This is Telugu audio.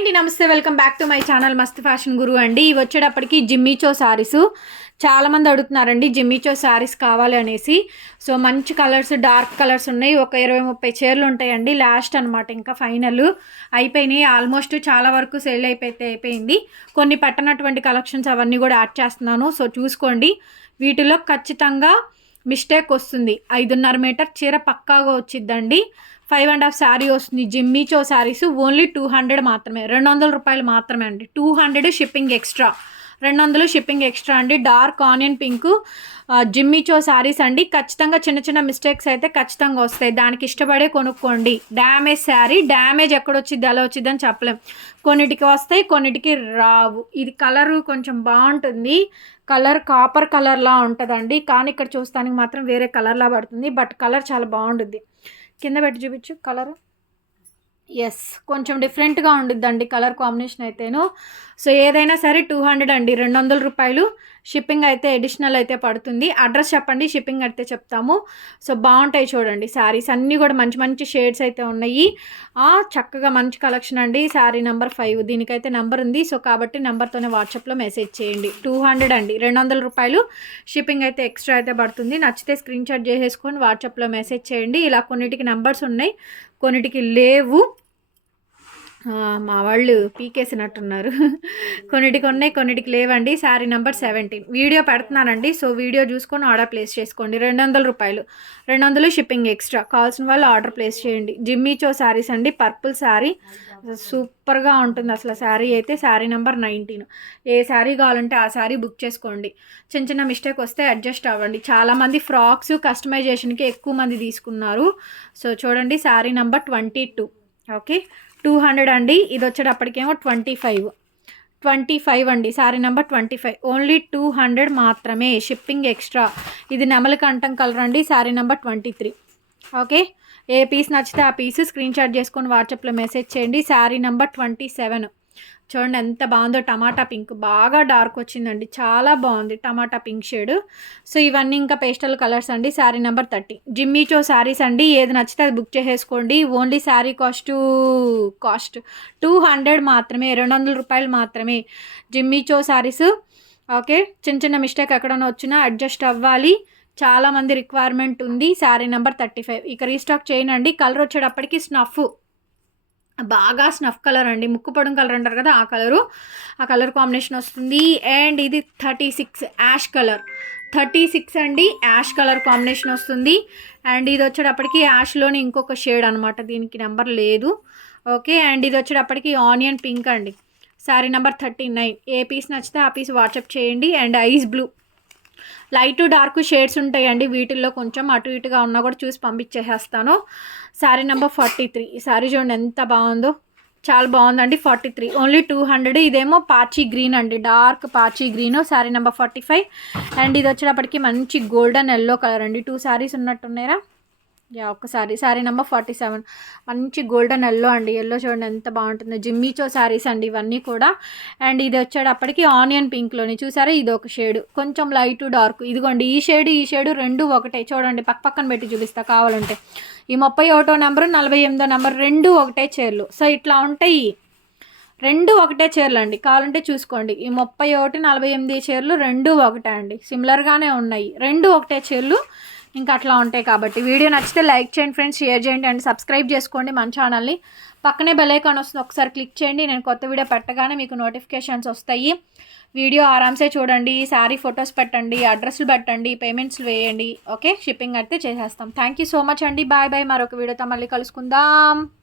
అండి నమస్తే, welcome back to my channel మస్త్ ఫ్యాషన్ గురు అండి. ఇవి వచ్చేటప్పటికి జిమ్మీచో శారీస్ చాలామంది అడుగుతున్నారండి, జిమ్మీచో శారీస్ కావాలి అనేసి. సో మంచి కలర్స్, డార్క్ కలర్స్ ఉన్నాయి. ఒక 20-30 చీరలు ఉంటాయండి, లాస్ట్ అనమాట. ఇంకా ఫైనల్ అయిపోయినాయి ఆల్మోస్ట్. చాలా వరకు సేల్ అయిపోయింది. కొన్ని పట్టనటువంటి కలెక్షన్స్ అవన్నీ కూడా యాడ్ చేస్తున్నాను. సో చూసుకోండి, వీటిలో ఖచ్చితంగా మిస్టేక్ వస్తుంది. 5.5 మీటర్ చీర పక్కాగా వచ్చిద్దండి. 5.5 శారీ వస్తుంది. జిమ్మీచో శారీస్ ఓన్లీ 200 మాత్రమే, 200 రూపాయలు మాత్రమే అండి. 200 షిప్పింగ్ ఎక్స్ట్రా, 200 షిప్పింగ్ ఎక్స్ట్రా అండి. డార్క్ ఆనియన్ పింక్ జిమ్మీచో శారీస్ అండి. ఖచ్చితంగా చిన్న చిన్న మిస్టేక్స్ అయితే ఖచ్చితంగా వస్తాయి, దానికి ఇష్టపడే కొనుక్కోండి. డ్యామేజ్ శారీ, డ్యామేజ్ ఎక్కడొచ్చిద్ది ఎలా వచ్చిద్ది అని చెప్పలేం. కొన్నిటికి వస్తాయి, కొన్నిటికి రావు. ఇది కలరు కొంచెం బాగుంటుంది, కలర్ కాపర్ కలర్లా ఉంటుందండి. కానీ ఇక్కడ చూస్తానికి మాత్రం వేరే కలర్లా పడుతుంది, బట్ కలర్ చాలా బాగుంటుంది. కింద పెట్టి చూపించు కలర్. ఎస్, కొంచెం డిఫరెంట్గా ఉండిద్దండి కలర్ కాంబినేషన్ అయితేను. సో ఏదైనా సరే 200 అండి, 200 రూపాయలు. షిప్పింగ్ అయితే అడిషనల్ అయితే పడుతుంది. అడ్రస్ చెప్పండి, షిప్పింగ్ అయితే చెప్తాము. సో బాగుంటాయి చూడండి శారీస్ అన్నీ కూడా, మంచి మంచి షేడ్స్ అయితే ఉన్నాయి. చక్కగా మంచి కలెక్షన్ అండి. శారీ నెంబర్ 5, దీనికైతే నెంబర్ ఉంది. సో కాబట్టి నెంబర్తోనే వాట్సాప్లో మెసేజ్ చేయండి. 200 అండి, 200 రూపాయలు. షిప్పింగ్ అయితే ఎక్స్ట్రా అయితే పడుతుంది. నచ్చితే స్క్రీన్ షాట్ చేసేసుకొని వాట్సాప్లో మెసేజ్ చేయండి. ఇలా కొన్నిటికి నెంబర్స్ ఉన్నాయి, కొన్నిటికి లేవు. మా వాళ్ళు పీకేసినట్టున్నారు. కొన్నిటికి ఉన్నాయి, కొన్నిటికి లేవండి. శారీ నెంబర్ 17 వీడియో పెడుతున్నానండి. సో వీడియో చూసుకొని ఆర్డర్ ప్లేస్ చేసుకోండి. 200 రూపాయలు, 200 షిప్పింగ్ ఎక్స్ట్రా. కావాల్సిన వాళ్ళు ఆర్డర్ ప్లేస్ చేయండి. జిమ్మీచో శారీస్ అండి. పర్పుల్ శారీ సూపర్గా ఉంటుంది అసలు శారీ అయితే. శారీ నెంబర్ 19. ఏ శారీ కావాలంటే ఆ శారీ బుక్ చేసుకోండి. చిన్న చిన్న మిస్టేక్ వస్తే అడ్జస్ట్ అవ్వండి. చాలామంది ఫ్రాక్స్ కస్టమైజేషన్కి ఎక్కువ మంది తీసుకున్నారు. సో చూడండి, శారీ నెంబర్ 22. ఓకే, 200 అండి. ఇది వచ్చేటప్పటికేమో 25 అండి. శారీ నెంబర్ 25 ఓన్లీ 200 మాత్రమే, షిప్పింగ్ ఎక్స్ట్రా. ఇది నెమలి కంఠం కలర్ అండి. శారీ నెంబర్ 23. ఓకే, ఏ పీస్ నచ్చితే ఆ పీస్ స్క్రీన్ షాట్ చేసుకొని వాట్సాప్లో మెసేజ్ చేయండి. శారీ నెంబర్ 27 చూడండి ఎంత బాగుందో. టమాటా పింక్ బాగా డార్క్ వచ్చిందండి, చాలా బాగుంది టమాటా పింక్ షేడ్. సో ఇవన్నీ ఇంకా పేస్టల్ కలర్స్ అండి. శారీ నెంబర్ 30 జిమ్మీచో శారీస్ అండి. ఏది నచ్చితే అది బుక్ చేసేసుకోండి. ఓన్లీ శారీ కాస్ట్ 200 మాత్రమే, 200 రూపాయలు మాత్రమే. జిమ్మీచో శారీస్. ఓకే, చిన్న చిన్న మిస్టేక్ ఎక్కడైనా వచ్చినా అడ్జస్ట్ అవ్వాలి. చాలామంది రిక్వైర్మెంట్ ఉంది. శారీ నెంబర్ 35 ఇక రీస్టాక్ చేయనండి. కలర్ వచ్చేటప్పటికి స్నఫ్, బాగా స్నఫ్ కలర్ అండి. ముక్కు పొడం కలర్ అంటారు కదా, ఆ కలర్ కాంబినేషన్ వస్తుంది. అండ్ ఇది 36 యాష్ కలర్, 36 అండి. యాష్ కలర్ కాంబినేషన్ వస్తుంది. అండ్ ఇది వచ్చేటప్పటికి యాష్లోని ఇంకొక షేడ్ అనమాట, దీనికి నెంబర్ లేదు. ఓకే, అండ్ ఇది వచ్చేటప్పటికి ఆనియన్ పింక్ అండి. శారీ నెంబర్ 39. ఏ పీస్ నచ్చితే ఆ పీస్ వాట్సాప్ చేయండి. And ice blue, light dark shades ఉంటాయండి. వీటిల్లో కొంచెం అటు ఇటుగా ఉన్నా కూడా చూసి పంపించేసేస్తాను. శారీ నెంబర్ 43. ఈ శారీ చూడండి ఎంత బాగుందో, చాలా బాగుందండి. 43 ఓన్లీ 200. ఇదేమో పాచీ గ్రీన్ అండి, డార్క్ పాచీ గ్రీన్. శారీ నెంబర్ 45. అండ్ ఇది వచ్చేటప్పటికి మంచి గోల్డెన్ ఎల్లో కలర్ అండి. 2 శారీస్ ఉన్నట్టున్నారా? ఒక్కసారి. శారీ నెంబర్ 47 మంచి గోల్డెన్ ఎల్లో అండి. ఎల్లో చూడండి ఎంత బాగుంటుందో. జిమ్మీచో శారీస్ అండి ఇవన్నీ కూడా. అండ్ ఇది వచ్చేటప్పటికి ఆనియన్ పింక్లోని చూసారా, ఇది ఒక షేడ్, కొంచెం లైట్ డార్క్. ఇదిగోండి ఈ షేడ్ రెండు ఒకటే. చూడండి పక్కన పెట్టి చూపిస్తా కావాలంటే. ఈ 31వ నెంబరు, 48వ నెంబర్ రెండు ఒకటే చీరలు. సో ఇట్లా ఉంటాయి, రెండు ఒకటే చీరలు అండి. కావాలంటే చూసుకోండి. ఈ 31, 48 చీరలు రెండు ఒకటే అండి, సిమిలర్గానే ఉన్నాయి. రెండు ఒకటే చీరలు, ఇంకా అట్లా ఉంటాయి. కాబట్టి వీడియో నచ్చితే లైక్ చేయండి ఫ్రెండ్స్, షేర్ చేయండి అండ్ సబ్స్క్రైబ్ చేసుకోండి మన ఛానల్ని. పక్కనే బెల్ ఐకాన్ వస్తుంది, ఒకసారి క్లిక్ చేయండి. నేను కొత్త వీడియో పెట్టగానే మీకు నోటిఫికేషన్స్ వస్తాయి. వీడియో ఆరామ్సే చూడండి, శారీ ఫొటోస్ పెట్టండి, అడ్రస్లు పెట్టండి, పేమెంట్స్ వేయండి. ఓకే, షిప్పింగ్ అయితే చేసేస్తాం. థ్యాంక్ యూ సో మచ్ అండి. Bye bye. మరొక వీడియోతో మళ్ళీ కలుసుకుందాం.